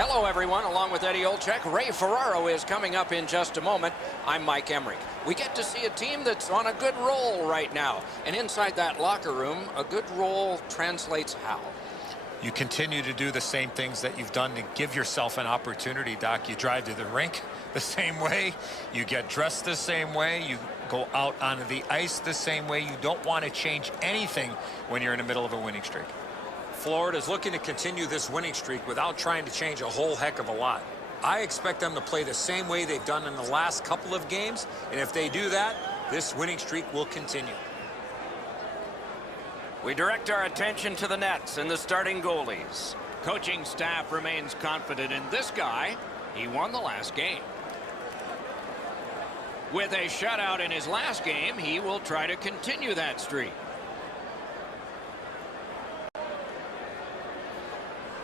Hello, everyone. Along with Eddie Olczyk, Ray Ferraro is coming up in just a moment. I'm Mike Emmerich. We get to see a team that's on a good roll right now. And inside that locker room, a good roll translates how? You continue to do the same things that you've done to give yourself an opportunity, Doc. You drive to the rink the same way. You get dressed the same way. You go out onto the ice the same way. You don't want to change anything when you're in the middle of a winning streak. Florida's looking to continue this winning streak without trying to change a whole heck of a lot. I expect them to play the same way they've done in the last couple of games, and if they do that, this winning streak will continue. We direct our attention to the nets and the starting goalies. Coaching staff remains confident in this guy. He won the last game. With a shutout in his last game, he will try to continue that streak.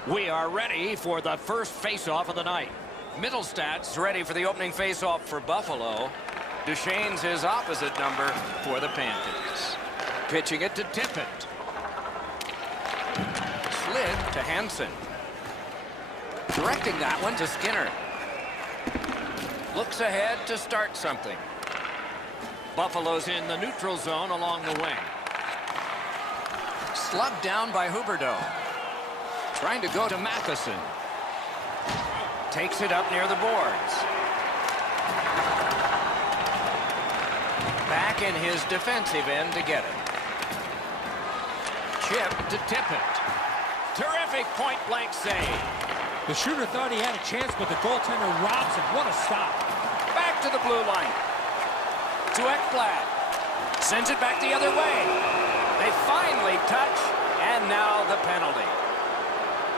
We are ready for the first face-off of the night. Mittelstadt's ready for the opening face-off for Buffalo. Duchesne's his opposite number for the Panthers. Pitching it to Tippett. Slid to Hansen. Directing that one to Skinner. Looks ahead to start something. Buffalo's in the neutral zone along the wing. Slugged down by Huberdeau. Trying to go to Matheson. Takes it up near the boards. Back in his defensive end to get it. Chip to Tippett. Terrific point-blank save. The shooter thought he had a chance, but the goaltender robs him. What a stop. Back to the blue line. To Ekblad. Sends it back the other way. They finally touch, and now the penalty.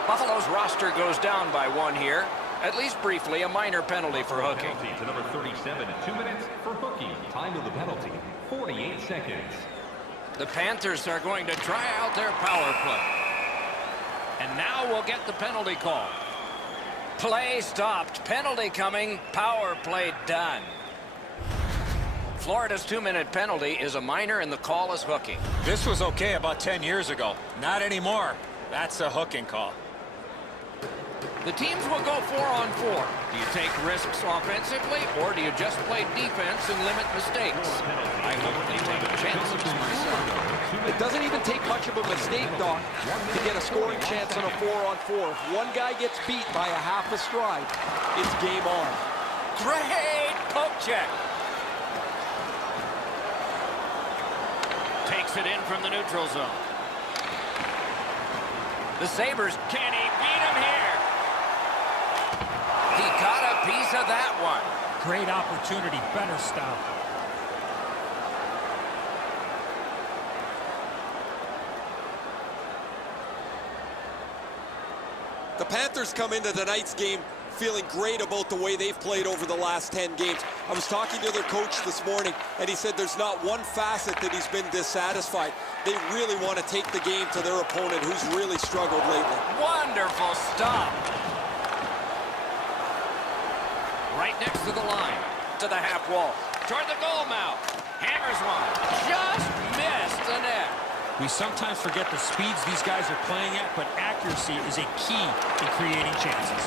Buffalo's roster goes down by one here. At least briefly, a minor penalty for hooking. Penalty to number 37, 2 minutes for hooking. Time of the penalty, 48 seconds. The Panthers are going to try out their power play. And now we'll get the penalty call. Play stopped. Penalty coming. Power play done. Florida's 2-minute penalty is a minor, and the call is hooking. This was okay about 10 years ago. Not anymore. That's a hooking call. The teams will go 4-on-4. Do you take risks offensively, or do you just play defense and limit mistakes? I hope they take chances myself. It doesn't even take much of a mistake, Doc, to get a scoring chance on a 4-on-4. If one guy gets beat by a half a stride, it's game on. Great poke check. Takes it in from the neutral zone. The Sabres, can he beat him here? He got a piece of that one. Great opportunity. Better stop. The Panthers come into tonight's game feeling great about the way they've played over the last 10 games. I was talking to their coach this morning, and he said there's not one facet that he's been dissatisfied. They really want to take the game to their opponent, who's really struggled lately. Wonderful stop. Right next to the line. To the half wall. Toward the goal mouth. Hammers one. Just missed the net. We sometimes forget the speeds these guys are playing at, but accuracy is a key in creating chances.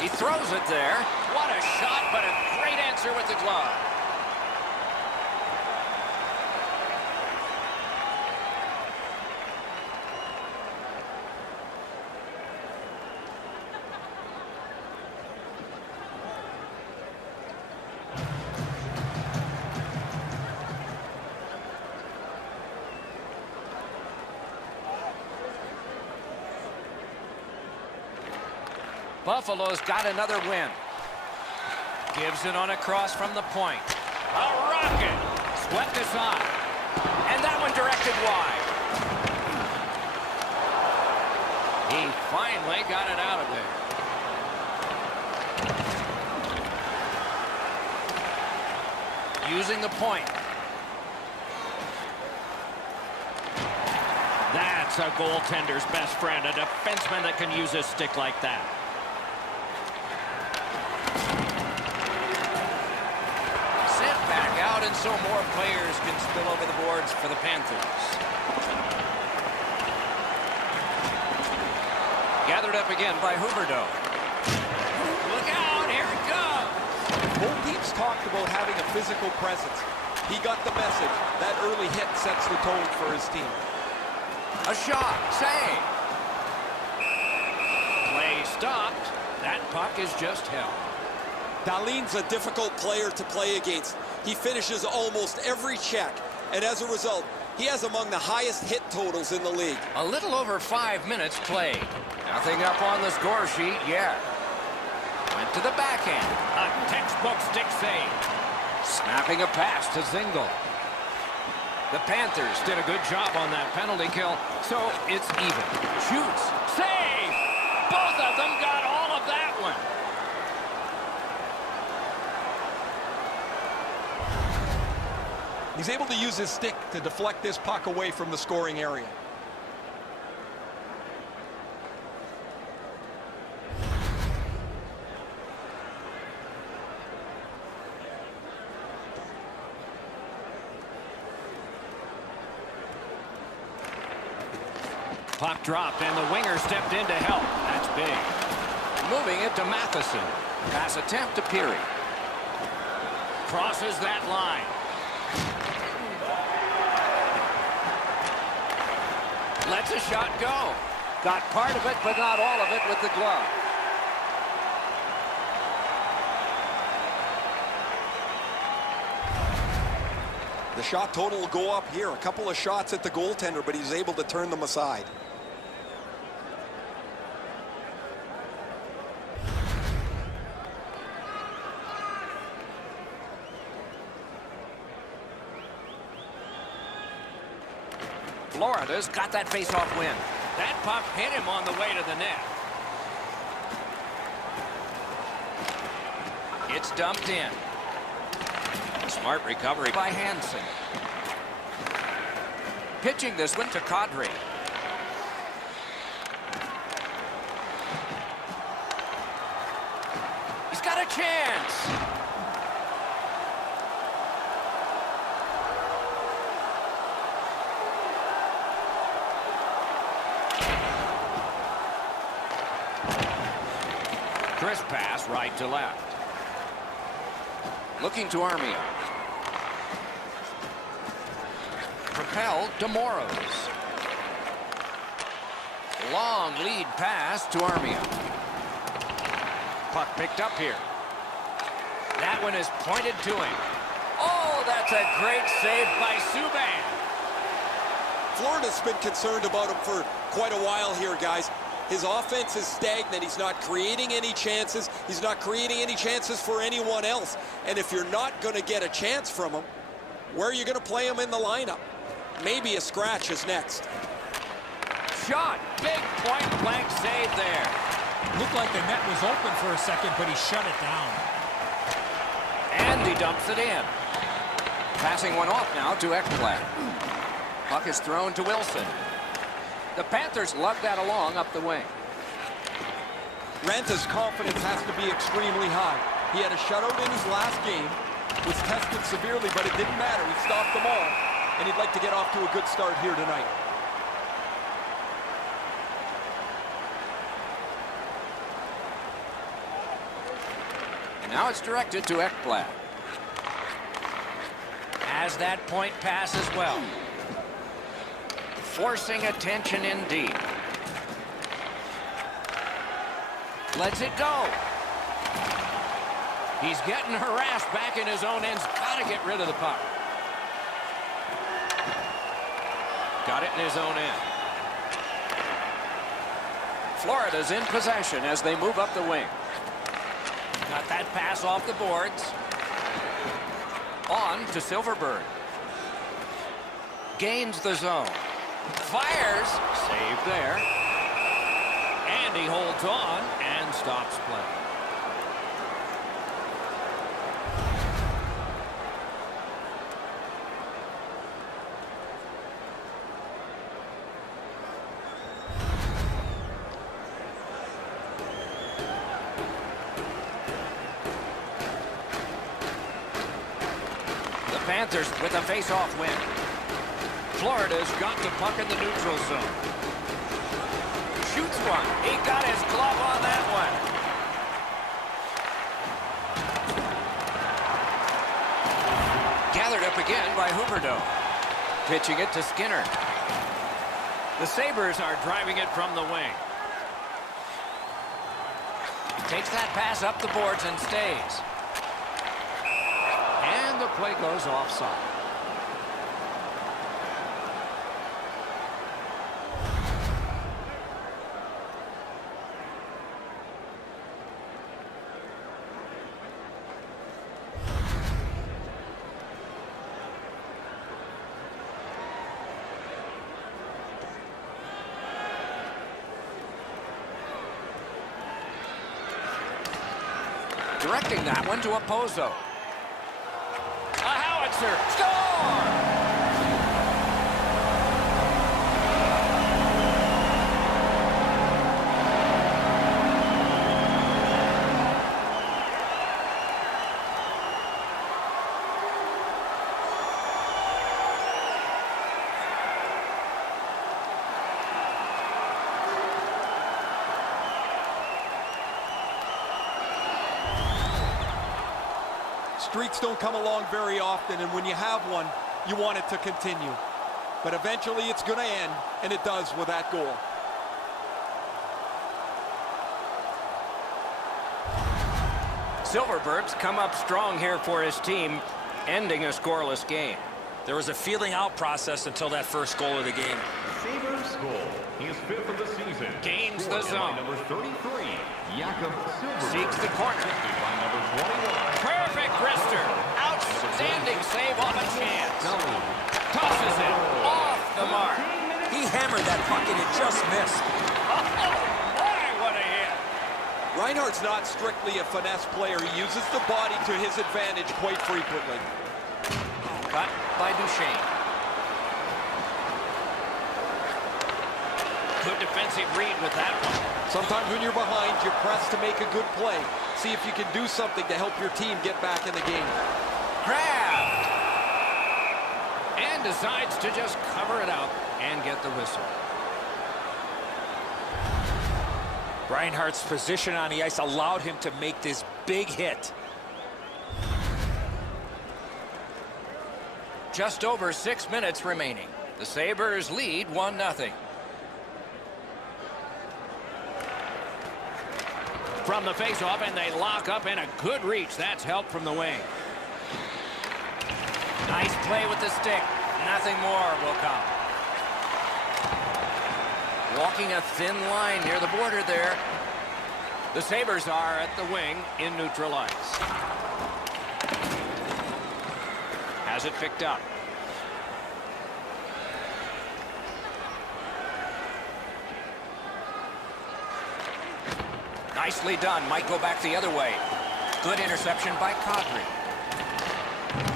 He throws it there. What a shot, but a great answer with the glove. Buffalo's got another win. Gives it on a cross from the point. A rocket. Swept aside. And that one directed wide. He finally got it out of there. Using the point. That's a goaltender's best friend, a defenseman that can use his stick like that. And so more players can spill over the boards for the Panthers. Gathered screwed up again by Huberdeau. Look out, here it comes. Both teams talked about having a physical presence. He got the message. That early hit sets the tone for his team. A shot, save. Play stopped. That puck is just held. Dahlin's a difficult player to play against. He finishes almost every check, and as a result, he has among the highest hit totals in the league. A little over 5 minutes played. Nothing up on the score sheet yet. Went to the backhand. A textbook stick save. Snapping a pass to Zingle. The Panthers did a good job on that penalty kill, so it's even. Shoots. Save! Both of them got all of that one. He's able to use his stick to deflect this puck away from the scoring area. Puck dropped, and the winger stepped in to help. That's big. Moving it to Matheson. Pass attempt to Peary. Crosses that line. Lets a shot go. Got part of it, but not all of it with the glove. The shot total will go up here. A couple of shots at the goaltender, but he's able to turn them aside. Florida's got that face-off win. That puck hit him on the way to the net. It's dumped in. Smart recovery by Hansen. Pitching this one to Kadri. He's got a chance. Crisp pass right to left. Looking to Armia. Propelled to Moros. Long lead pass to Armia. Puck picked up here. That one is pointed to him. Oh, that's a great save by Subban. Florida's been concerned about him for quite a while here, guys. His offense is stagnant. He's not creating any chances. He's not creating any chances for anyone else. And if you're not going to get a chance from him, where are you going to play him in the lineup? Maybe a scratch is next. Shot. Big point-blank save there. Looked like the net was open for a second, but he shut it down. And he dumps it in. Passing one off now to Ekblad. Puck is thrown to Wilson. The Panthers lug that along up the wing. Ranta's confidence has to be extremely high. He had a shutout in his last game, was tested severely, but it didn't matter. He stopped them all, and he'd like to get off to a good start here tonight. And now it's directed to Ekblad. Has that point pass as well. Forcing attention indeed. Lets it go. He's getting harassed back in his own end. Got to get rid of the puck. Got it in his own end. Florida's in possession as they move up the wing. Got that pass off the boards. On to Silverberg. Gains the zone. Fires. Save there. And he holds on and stops play. The Panthers with a face-off win. Florida's got the puck in the neutral zone. shoots one. He got his glove on that one. Gathered up again by Huberdeau. Pitching it to Skinner. The Sabres are driving it from the wing. Takes that pass up the boards and stays. And the play goes offside. Directing that one to Opozo. A howitzer. Score! Streaks don't come along very often, and when you have one, you want it to continue. But eventually it's going to end, and it does with that goal. Silverbergs come up strong here for his team, ending a scoreless game. There was a feeling out process until that first goal of the game. Sabres goal. He is 5th of the season. Gains the Scored zone. by number 33, Jakob Silverberg. Seeks the corner. Assisted by number 21. Perfect wrister. Outstanding save on a chance. Tosses it off the mark. He hammered that puck and it just missed. Oh, boy, what a hit. Reinhart's not strictly a finesse player. He uses the body to his advantage quite frequently. Cut by Duchesne. Good defensive read with that one. Sometimes when you're behind, you press to make a good play. See if you can do something to help your team get back in the game. Grabbed. And decides to just cover it up and get the whistle. Reinhardt's position on the ice allowed him to make this big hit. Just over 6 minutes remaining. The Sabres lead 1-0. From the faceoff, and they lock up, and a good reach. That's help from the wing. Nice play with the stick. Nothing more will come. Walking a thin line near the border there. The Sabres are at the wing in neutral ice. Has it picked up. Nicely done. Might go back the other way. Good interception by Kadri.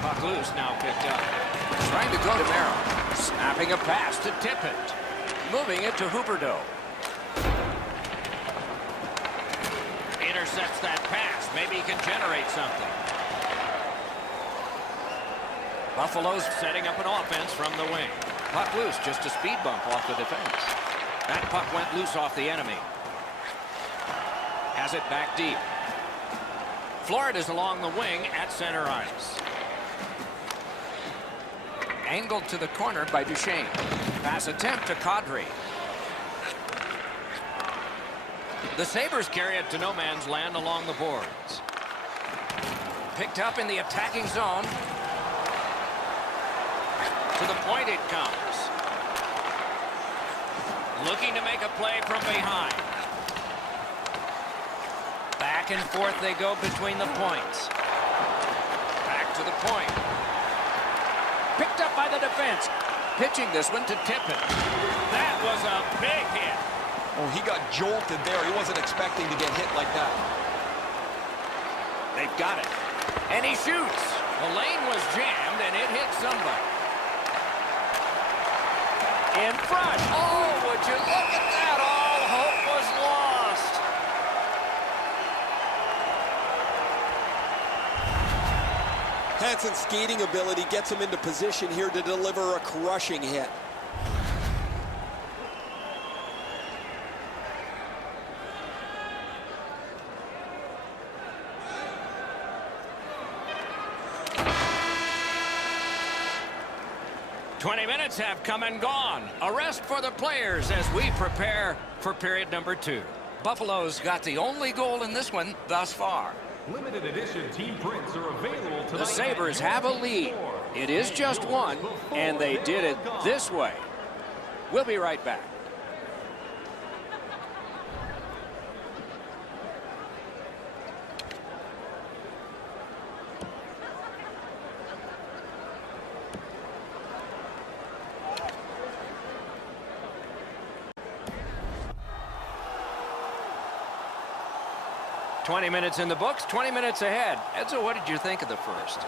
Puck loose, now picked up. Trying to go to Merrill. Snapping a pass to Tippett. Moving it to Huberdeau. Intercepts that pass. Maybe he can generate something. Buffalo's setting up an offense from the wing. Puck loose, just a speed bump off the defense. That puck went loose off the enemy. Has it back deep. Florida's along the wing at center ice. Angled to the corner by Duchesne. Pass attempt to Kadri. The Sabres carry it to no man's land along the boards. Picked up in the attacking zone. To the point it comes. Looking to make a play from behind. Back and forth they go between the points. Back to the point. Picked up by the defense. Pitching this one to Tippett. That was a big hit. Oh, he got jolted there. He wasn't expecting to get hit like that. They've got it. And he shoots. The lane was jammed and it hit somebody. In front. Oh, would you look at that? All hope was lost. Hansen's skating ability gets him into position here to deliver a crushing hit. 20 minutes have come and gone. A rest for the players as we prepare for period number 2. Buffalo's got the only goal in this one thus far. Limited edition team prints are available tonight. The Sabres have a lead. It is just one, and they did it this way. We'll be right back. "20 minutes in the books, 20 minutes ahead." Edzo, what did you think of the first?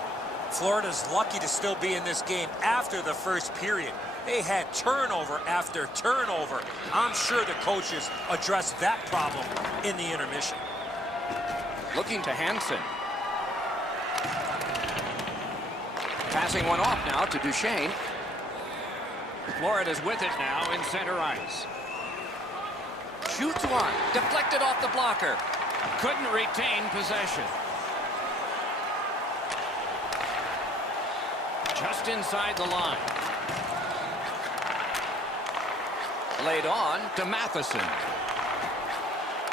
Florida's lucky to still be in this game after the first period. They had turnover after turnover. I'm sure the coaches addressed that problem in the intermission. Looking to Hansen. Passing one off now to Duchesne. Florida's with it now in center ice. Shoots one. Deflected off the blocker. Couldn't retain possession. Just inside the line. Laid on to Matheson.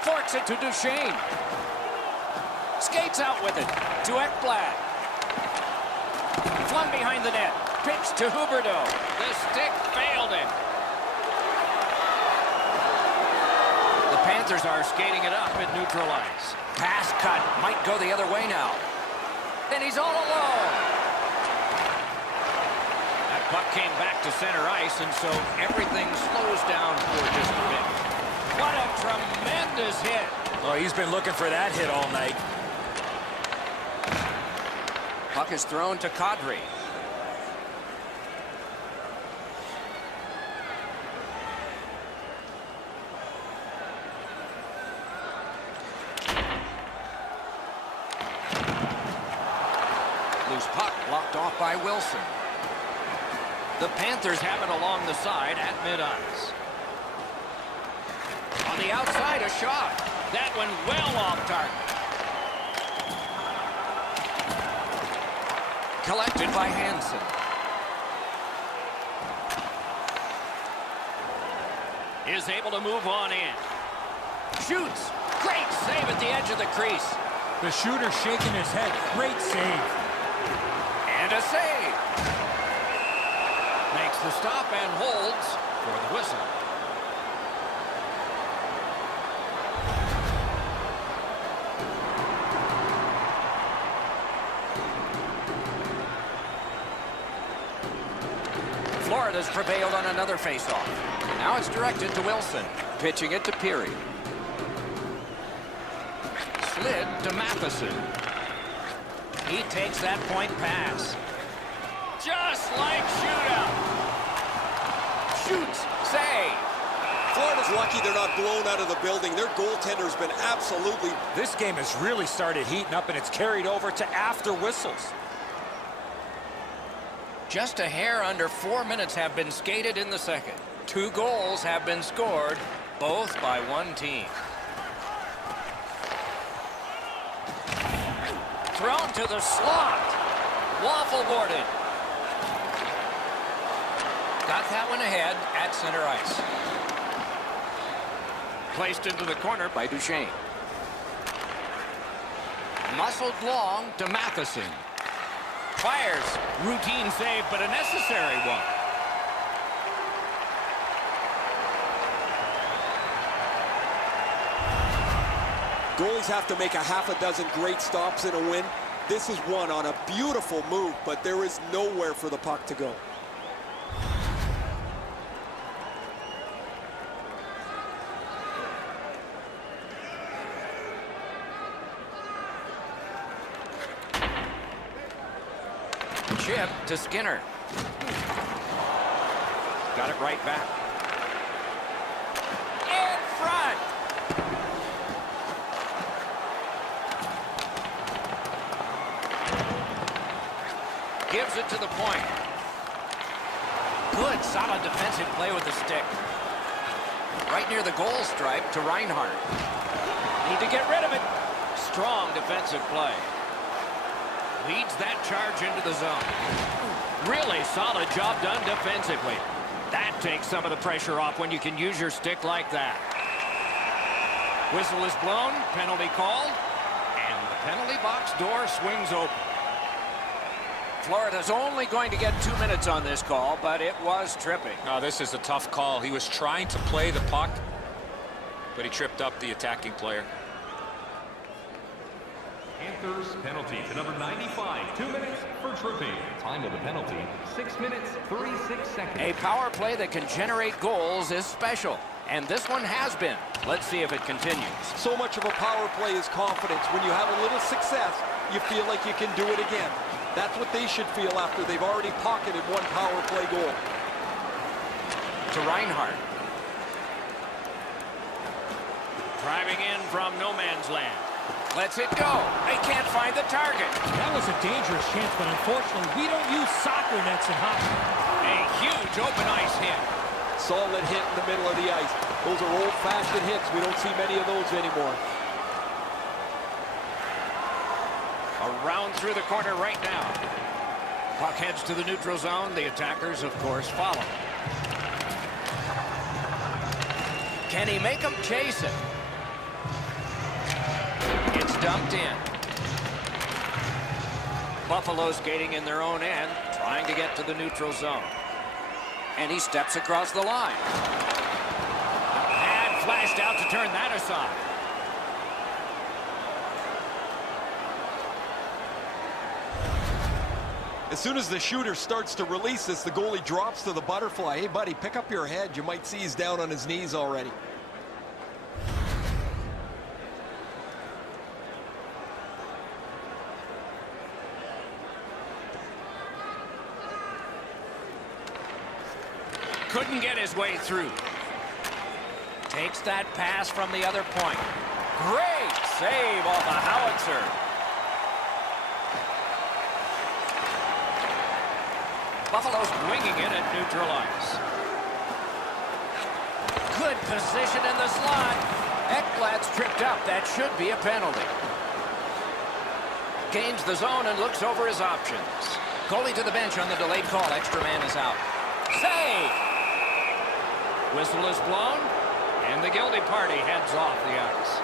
Forks it to Duchesne. Skates out with it to Ekblad. Flung behind the net. Pitch to Huberdeau. The stick failed him. The Panthers are skating it up at neutral ice. Pass cut. Might go the other way now. And he's all alone. That puck came back to center ice, and so everything slows down for just a bit. What a tremendous hit. Oh, he's been looking for that hit all night. Puck is thrown to Kadri. Loose puck blocked off by Wilson. The Panthers have it along the side at mid-ice. On the outside, a shot. That one well off target. Collected by Hansen. Is able to move on in. Shoots. Great save at the edge of the crease. The shooter shaking his head. Great save. And a save. Makes the stop and holds for the whistle. Florida's prevailed on another faceoff. Now it's directed to Wilson. Pitching it to Peary. Slid to Matheson. He takes that point pass. Just like shootout. Shoots. Save. Florida's lucky they're not blown out of the building. Their goaltender's been absolutely... This game has really started heating up, and it's carried over to after whistles. Just a hair under 4 minutes have been skated in the second. 2 goals have been scored, both by one team. Thrown to the slot. Waffle boarded. Got that one ahead at center ice. Placed into the corner by Duchesne. Muscled long to Matheson. Fires. Routine save, but a necessary one. Goalies have to make a half a dozen great stops in a win. This is one on a beautiful move, but there is nowhere for the puck to go. Chip to Skinner. Got it right back. In front. Gives it to the point. Good, solid defensive play with the stick. Right near the goal stripe to Reinhart. Need to get rid of it. Strong defensive play. Leads that charge into the zone. Really solid job done defensively. That takes some of the pressure off when you can use your stick like that. Whistle is blown, penalty called, and the penalty box door swings open. Florida's only going to get 2 minutes on this call, but it was tripping. Now, this is a tough call. He was trying to play the puck, but he tripped up the attacking player. Panthers penalty to number 95. 2 minutes for tripping. Time of the penalty, 6 minutes, 36 seconds. A power play that can generate goals is special, and this one has been. Let's see if it continues. So much of a power play is confidence. When you have a little success, you feel like you can do it again. That's what they should feel after they've already pocketed one power play goal. To Reinhardt. Driving in from no man's land. Lets it go. They can't find the target. That was a dangerous chance, but unfortunately, we don't use soccer nets in hockey. A huge open ice hit. Solid hit in the middle of the ice. Those are old-fashioned hits. We don't see many of those anymore. Around through the corner right now. Puck heads to the neutral zone. The attackers, of course, follow. Can he make them chase it? It's dumped in. Buffalo skating in their own end, trying to get to the neutral zone. And he steps across the line. And flashed out to turn that aside. As soon as the shooter starts to release this, the goalie drops to the butterfly. Hey, buddy, pick up your head. You might see he's down on his knees already. Couldn't get his way through. Takes that pass from the other point. Great save off a howitzer. Buffalo's winging it at neutral ice. Good position in the slot. Ekblad's tripped up. That should be a penalty. Gains the zone and looks over his options. Goalie to the bench on the delayed call. Extra man is out. Save! Whistle is blown, and the guilty party heads off the ice.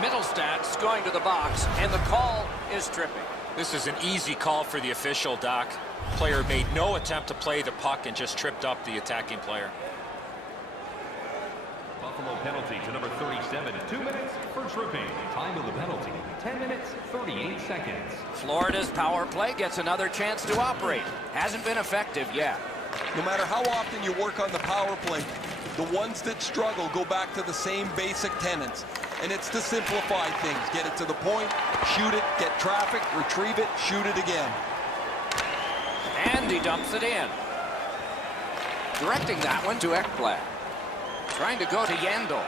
Middlestad's going to the box, and the call is tripping. This is an easy call for the official, Doc. Player made no attempt to play the puck and just tripped up the attacking player. Buffalo penalty to number 37. 2 minutes for tripping. Time of the penalty, 10 minutes, 38 seconds. Florida's power play gets another chance to operate. Hasn't been effective yet. No matter how often you work on the power play, the ones that struggle go back to the same basic tenets. And it's to simplify things. Get it to the point, shoot it, get traffic, retrieve it, shoot it again. And he dumps it in. Directing that one to Ekblad. Trying to go to Yandel.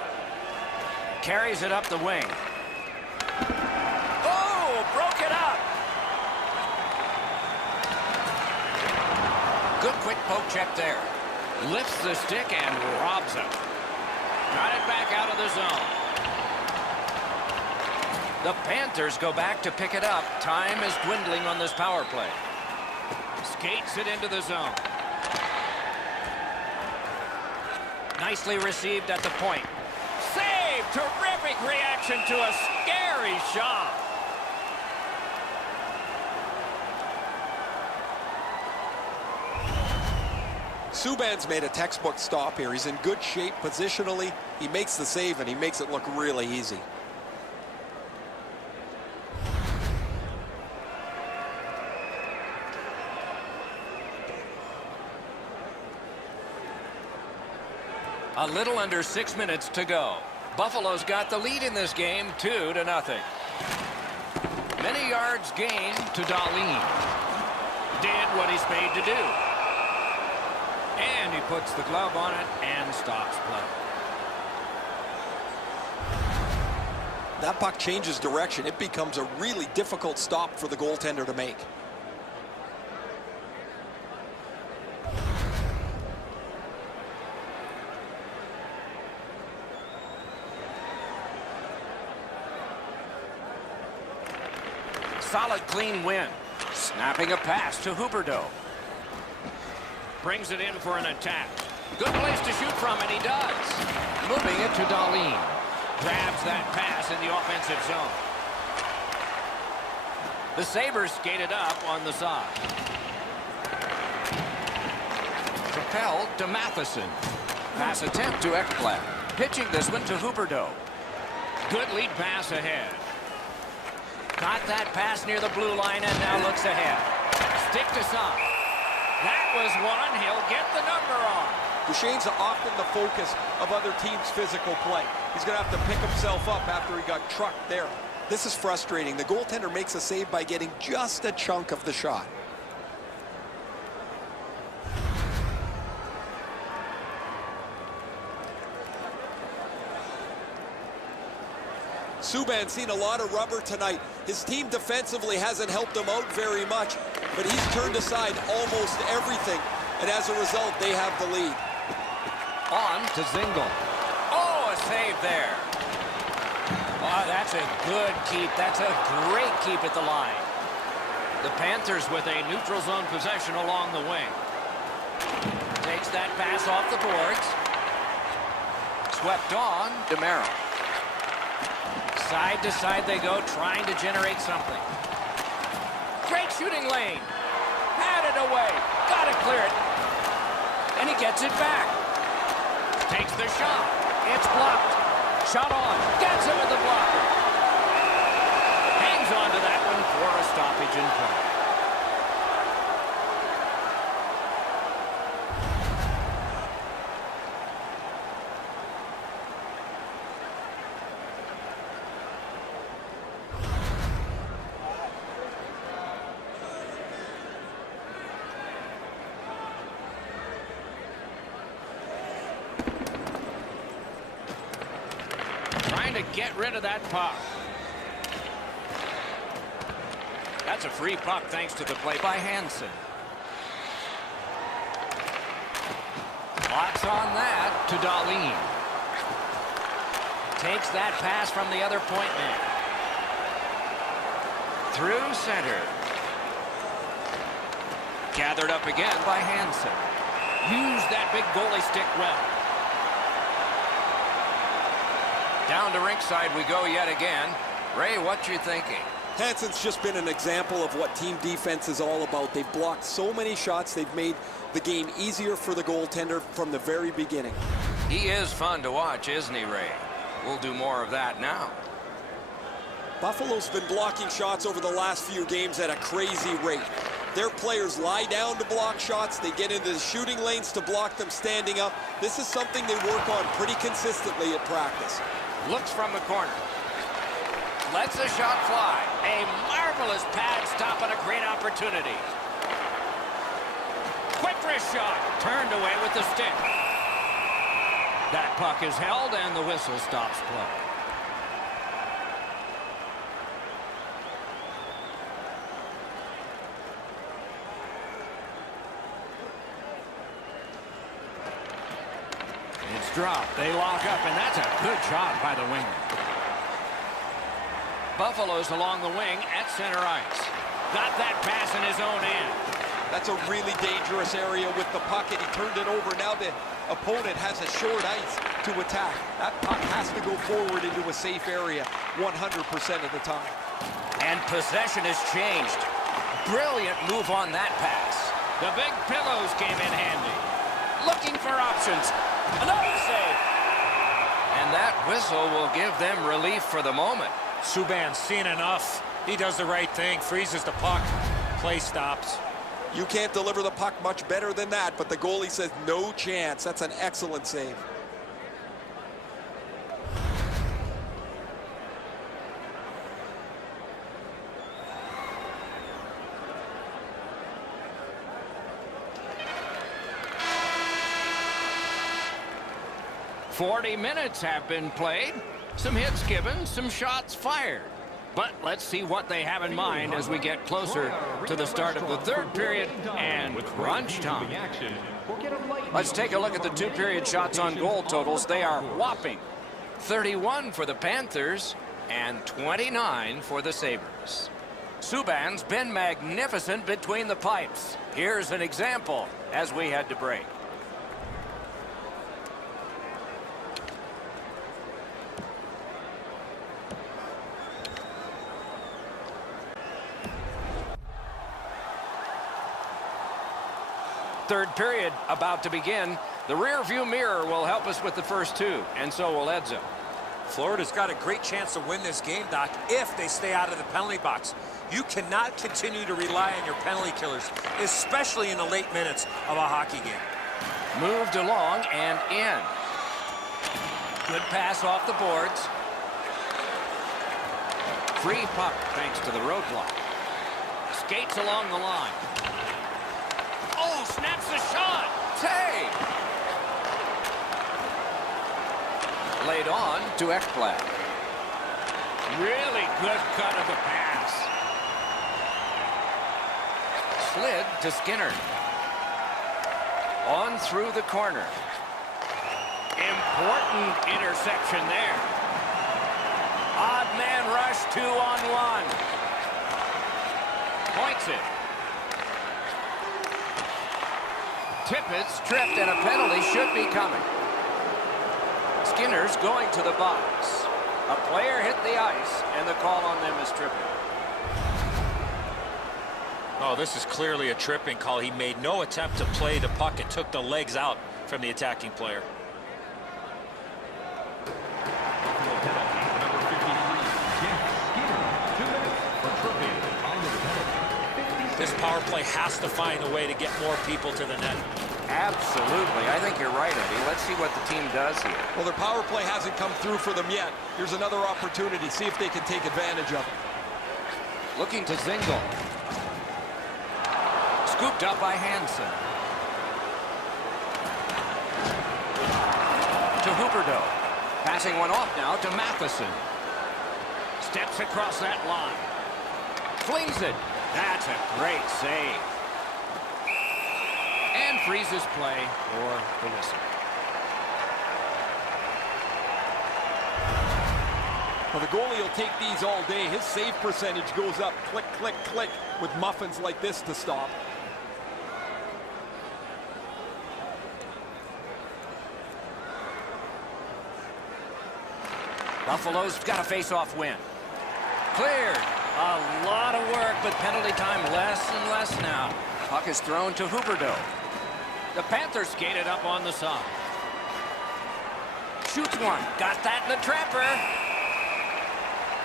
Carries it up the wing. Oh, broke it up. Good quick poke check there. Lifts the stick and robs him. Got it back out of the zone. The Panthers go back to pick it up. Time is dwindling on this power play. Skates it into the zone. Nicely received at the point. Save! Terrific reaction to a scary shot. Subban's made a textbook stop here. He's in good shape positionally. He makes the save, and he makes it look really easy. A little under 6 minutes to go. Buffalo's got the lead in this game, 2-0. Many yards gained to Dahlin. Did what he's paid to do. And he puts the glove on it and stops play. That puck changes direction. It becomes a really difficult stop for the goaltender to make. Solid, clean win. Snapping a pass to Huberdeau. Brings it in for an attack. Good place to shoot from, and he does. Moving it to Dahlin. Grabs that pass in the offensive zone. The Sabres skated up on the side. Propelled to Matheson. Pass attempt to Ekblad. Pitching this one to Huberdeau. Good lead pass ahead. Caught that pass near the blue line and now looks ahead. Stick to side. That was one. He'll get the number on. Duchesne's often the focus of other teams' physical play. He's going to have to pick himself up after he got trucked there. This is frustrating. The goaltender makes a save by getting just a chunk of the shot. Subban's seen a lot of rubber tonight. His team defensively hasn't helped him out very much, but he's turned aside almost everything, and as a result, they have the lead. On to Zingle. Oh, a save there. Oh, that's a good keep. That's a great keep at the line. The Panthers with a neutral zone possession along the wing. Takes that pass off the boards. Swept on to Merrill. Side to side they go, trying to generate something. Great shooting lane. Had it away. Got to clear it. And he gets it back. Takes the shot. It's blocked. Shot on. Gets it with the blocker. Hangs on to that one for a stoppage in play. To get rid of that puck. That's a free puck thanks to the play by Hansen. Locks on that to Dahlin. Takes that pass from the other point man. Through center. Gathered up again by Hansen. Use that big goalie stick well. Down to rinkside we go yet again. Ray, what you thinking? Hansen's just been an example of what team defense is all about. They've blocked so many shots. They've made the game easier for the goaltender from the very beginning. He is fun to watch, isn't he, Ray? We'll do more of that now. Buffalo's been blocking shots over the last few games at a crazy rate. Their players lie down to block shots. They get into the shooting lanes to block them standing up. This is something they work on pretty consistently at practice. Looks from the corner. Lets the shot fly. A marvelous pad stop on a great opportunity. Quick wrist shot. Turned away with the stick. That puck is held and the whistle stops play. It's dropped. They lock up, and that's a good job by the winger. Buffalo's along the wing at center ice. Got that pass in his own end. That's a really dangerous area with the puck, and he turned it over. Now the opponent has a short ice to attack. That puck has to go forward into a safe area 100% of the time. And possession has changed. Brilliant move on that pass. The big pillows came in handy. Looking for options. Another save. And that whistle will give them relief for the moment. Subban's seen enough. He does the right thing, freezes the puck, play stops. You can't deliver the puck much better than that, but the goalie says no chance. That's an excellent save. "40 minutes have been played. Some hits given, some shots fired. But let's see what they have in mind as we get closer to the start of the third period and crunch time. Let's take a look at the two-period shots on goal totals. They are whopping. 31 for the Panthers and 29 for the Sabres. Subban's been magnificent between the pipes. Here's an example as we head to break. Third period about to begin. The rear view mirror will help us with the first two, and so will Edzo. Florida's got a great chance to win this game, Doc, if they stay out of the penalty box. You cannot continue to rely on your penalty killers, especially in the late minutes of a hockey game. Moved along and in. Good pass off the boards. Free puck thanks to the roadblock. Skates along the line. Oh, snaps the shot. Save. Laid on to Ekblad. Really good cut of the pass. Slid to Skinner. On through the corner. Important interception there. Odd man rush, 2-on-1. Points it. Tippett's tripped and a penalty should be coming. Skinner's going to the box. A player hit the ice and the call on them is tripping. Oh, this is clearly a tripping call. He made no attempt to play the puck and took the legs out from the attacking player. This power play has to find a way to get more people to the net. Absolutely. I think you're right, Eddie. Let's see what the team does here. Well, their power play hasn't come through for them yet. Here's another opportunity. See if they can take advantage of it. Looking to Zingle. Scooped up by Hansen. To Huberdeau. Passing one off now to Matheson. Steps across that line. Flings it. That's a great save. And freezes play for the whistle. Well, the goalie will take these all day. His save percentage goes up click, click, click with muffins like this to stop. Buffalo's got a face-off win. Cleared. A lot of work, but penalty time less and less now. Puck is thrown to Huberdeau. The Panthers skated up on the side. Shoots one. Got that in the trapper.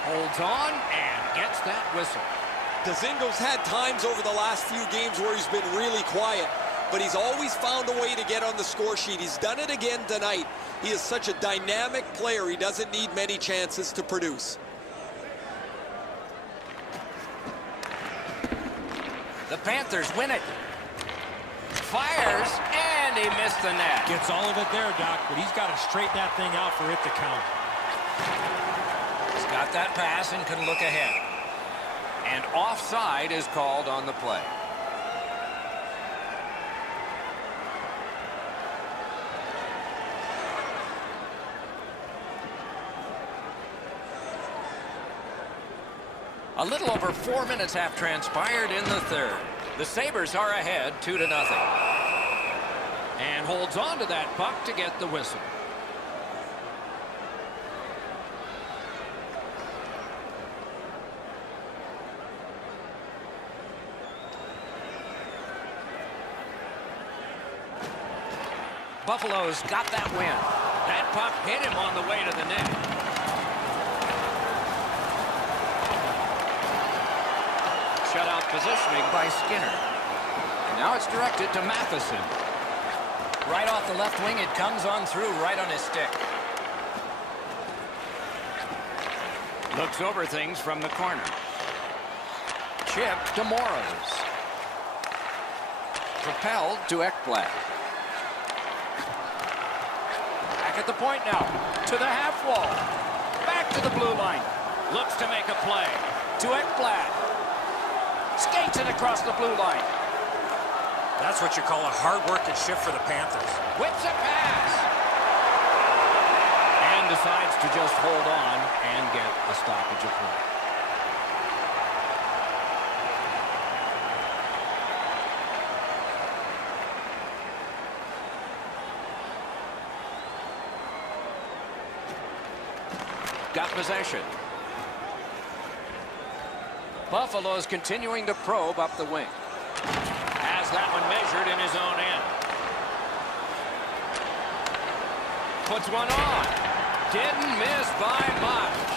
Holds on and gets that whistle. Dzingle's had times over the last few games where he's been really quiet, but he's always found a way to get on the score sheet. He's done it again tonight. He is such a dynamic player. He doesn't need many chances to produce. The Panthers win it. Fires, and he missed the net. Gets all of it there, Doc, but he's got to straighten that thing out for it to count. He's got that pass and can look ahead. And offside is called on the play. A little over 4 minutes have transpired in the third. The Sabres are ahead 2-0. And holds on to that puck to get the whistle. Buffalo's got that win. That puck hit him on the way to the net. Shutout positioning by Skinner. And now it's directed to Matheson. Right off the left wing, it comes on through right on his stick. Looks over things from the corner. Chip to Morrows. Propelled to Ekblad. Back at the point now. To the half wall. Back to the blue line. Looks to make a play. To Ekblad. Skates it across the blue line. That's what you call a hard-working shift for the Panthers. Whips a pass. And decides to just hold on and get a stoppage of play. got possession. Buffalo's continuing to probe up the wing. Has that one measured in his own end. Puts one on. Didn't miss by much.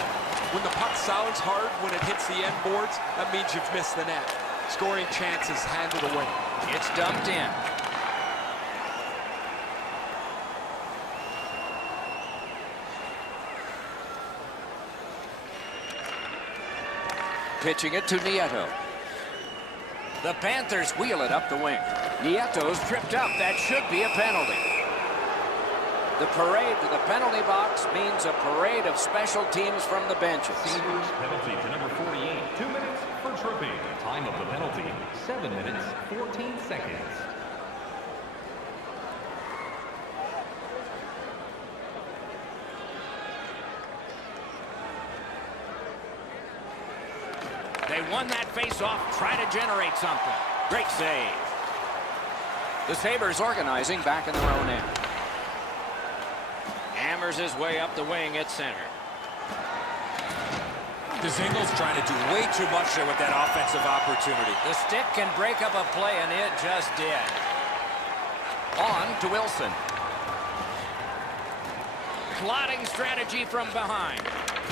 When the puck sounds hard, when it hits the end boards, that means you've missed the net. Scoring chances handed away. It's dumped in. Pitching it to Nieto. The Panthers wheel it up the wing. Nieto's tripped up. That should be a penalty. The parade to the penalty box means a parade of special teams from the benches. Sabres penalty to number 48. 2 minutes for tripping. Time of the penalty, 7 minutes, 14 seconds. They won that face-off. Try to generate something. Great save. The Sabres organizing back in their own end. Hammers his way up the wing at center. Dzingle's trying to do way too much there with that offensive opportunity. The stick can break up a play, and it just did. On to Wilson. Plotting strategy from behind.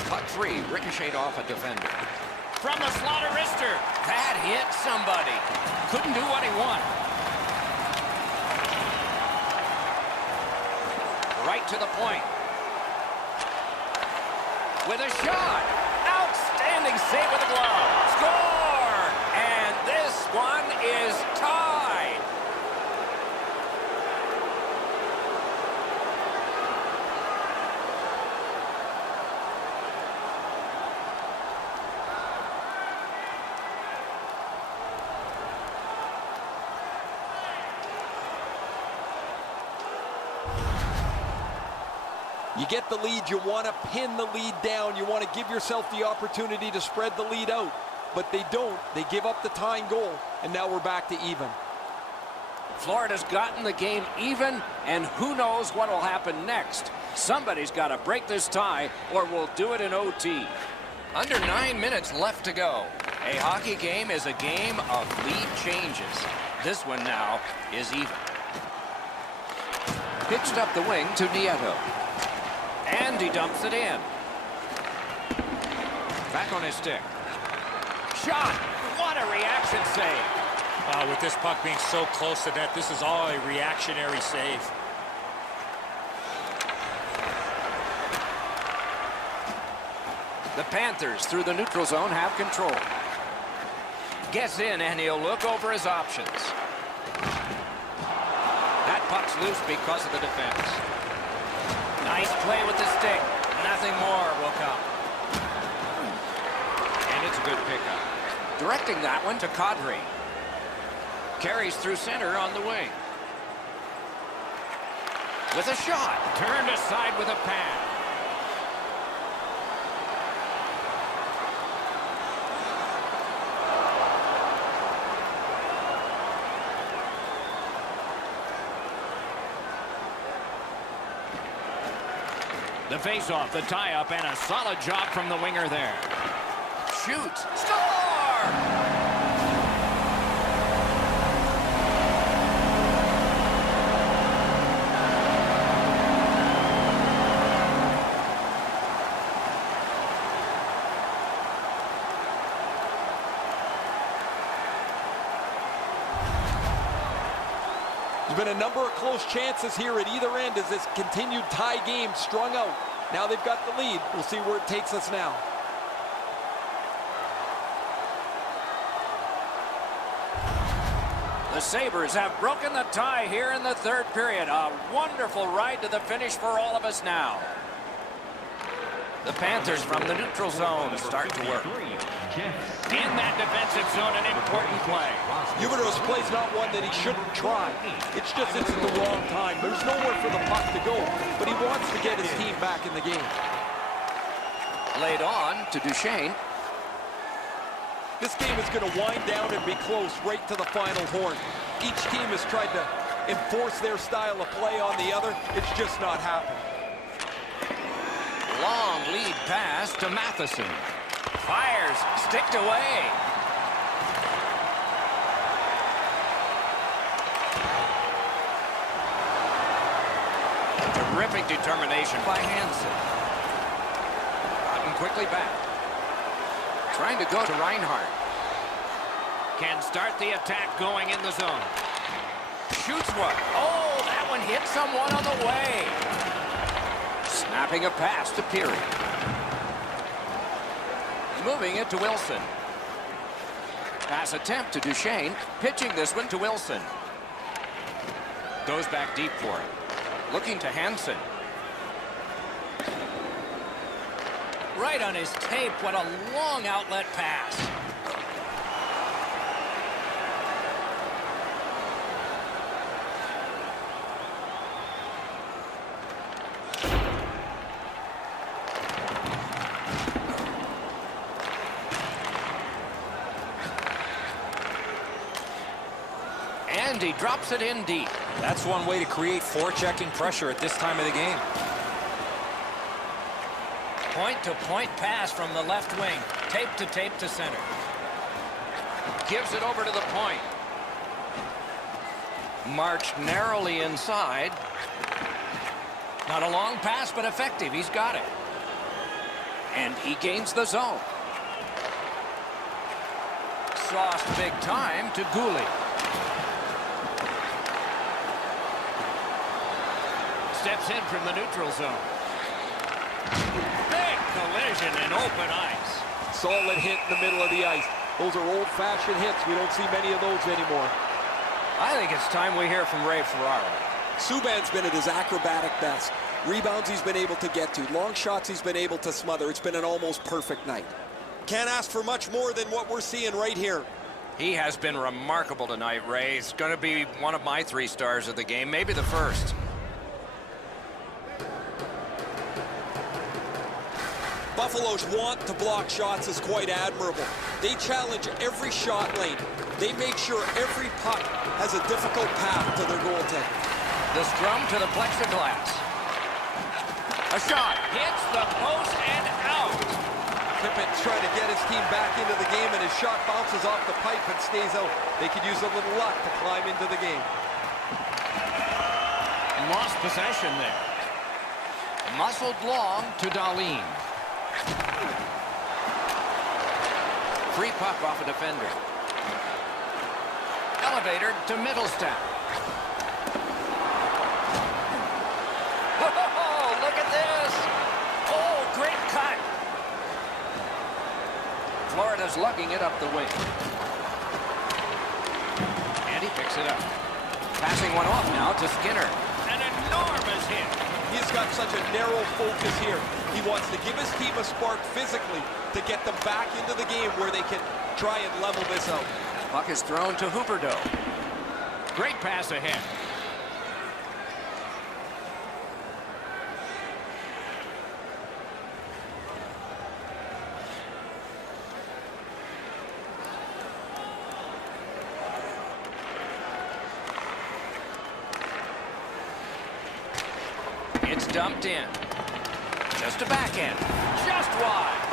Puck free, ricocheted off a defender. From the slaughter wrister. That hit somebody. Couldn't do what he wanted. Right to the point. With a shot. Outstanding save with a glove. Score! And this one is tied. You get the lead, you want to pin the lead down. You want to give yourself the opportunity to spread the lead out. But they don't. They give up the tying goal, and now we're back to even. Florida's gotten the game even, and who knows what will happen next. Somebody's got to break this tie, or we'll do it in OT. Under 9 minutes left to go. A hockey game is a game of lead changes. This one now is even. Pitched up the wing to Nieto. And he dumps it in. Back on his stick. Shot! What a reaction save! With this puck being so close to net, this is all a reactionary save. The Panthers through the neutral zone have control. Gets in and he'll look over his options. That puck's loose because of the defense. Nice play with the stick. Nothing more will come. And it's a good pickup. Directing that one to Kadri. Carries through center on the wing. With a shot. Turned aside with a pad. The face-off, the tie-up, and a solid job from the winger there. Shoots. Score! There's been a number of close chances here at either end as this continued tie game strung out. Now they've got the lead. We'll see where it takes us now. The Sabres have broken the tie here in the third period. A wonderful ride to the finish for all of us now. The Panthers from the neutral zone start to work. In that defensive zone, an important play. Huberdeau's play's not one that he shouldn't try. It's just it's at the wrong time. There's nowhere for the puck to go, but he wants to get his team back in the game. Laid on to Duchesne. This game is going to wind down and be close right to the final horn. Each team has tried to enforce their style of play on the other. It's just not happening. long lead pass to Matheson. Fires, sticked away. Terrific determination by Hansen. Gotten quickly back. Trying to go to Reinhardt. Can start the attack going in the zone. Shoots one. Oh, that one hit someone on the way. Snapping a pass to Peary. Moving it to Wilson. Pass attempt to Duchesne. Pitching this one to Wilson. Goes back deep for it. Looking to Hansen. Right on his tape. What a long outlet pass. And he drops it in deep. That's one way to create forechecking pressure at this time of the game. Point-to-point pass from the left wing. Tape to center. Gives it over to the point. Marched narrowly inside. Not a long pass, but effective. He's got it. And he gains the zone. Sauced big time to Gooley. Steps in from the neutral zone. Big collision in open ice. Solid hit in the middle of the ice. Those are old-fashioned hits. We don't see many of those anymore. I think it's time we hear from Ray Ferraro. Subban's been at his acrobatic best. Rebounds he's been able to get to. Long shots he's been able to smother. It's been an almost perfect night. Can't ask for much more than what we're seeing right here. He has been remarkable tonight, Ray. He's going to be one of my 3 stars of the game, maybe the first. Buffalo's want to block shots is quite admirable. They challenge every shot lane. They make sure every puck has a difficult path to their goaltender. The scrum to the plexiglass. A shot hits the post and out. Tippett's trying to get his team back into the game, and his shot bounces off the pipe and stays out. They could use a little luck to climb into the game. Lost possession there. Muscled long to Dahlin. Free puck off a defender. Elevator to Middlestat. Oh, look at this. Oh, great cut. Florida's lugging it up the wing. And he picks it up. Passing one off now to Skinner. An enormous hit. He's got such a narrow focus here. He wants to give his team a spark physically to get them back into the game where they can try and level this out. Puck is thrown to Huberdeau. Great pass ahead. It's dumped in. Just a backhand. Just wide.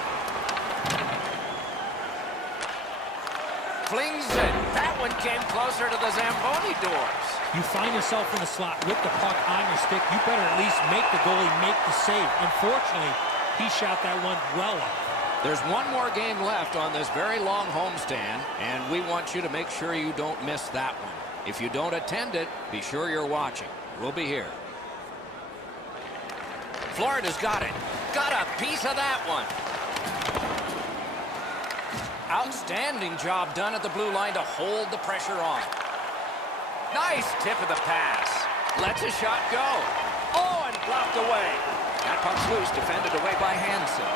Flings it. That one came closer to the Zamboni doors. You find yourself in the slot with the puck on your stick, you better at least make the goalie make the save. Unfortunately, he shot that one well off. There's one more game left on this very long homestand, and we want you to make sure you don't miss that one. If you don't attend it, be sure you're watching. We'll be here. Florida's got it. Got a piece of that one. Outstanding job done at the blue line to hold the pressure on. Nice tip of the pass. Lets a shot go. Oh, and blocked away. That puck's loose, defended away by Hansen.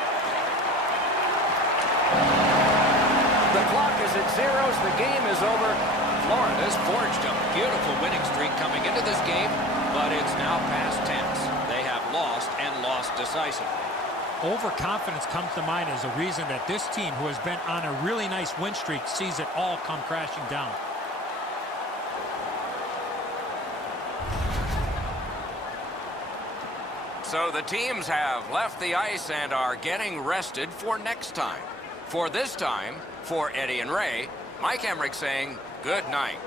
The clock is at zeros. The game is over. Florida's forged a beautiful winning streak coming into this game, but it's now past tense. They have lost and lost decisively. Overconfidence comes to mind as a reason that this team, who has been on a really nice win streak, sees it all come crashing down. So the teams have left the ice and are getting rested for next time. For this time, for Eddie and Ray, Mike Emmerich saying good night.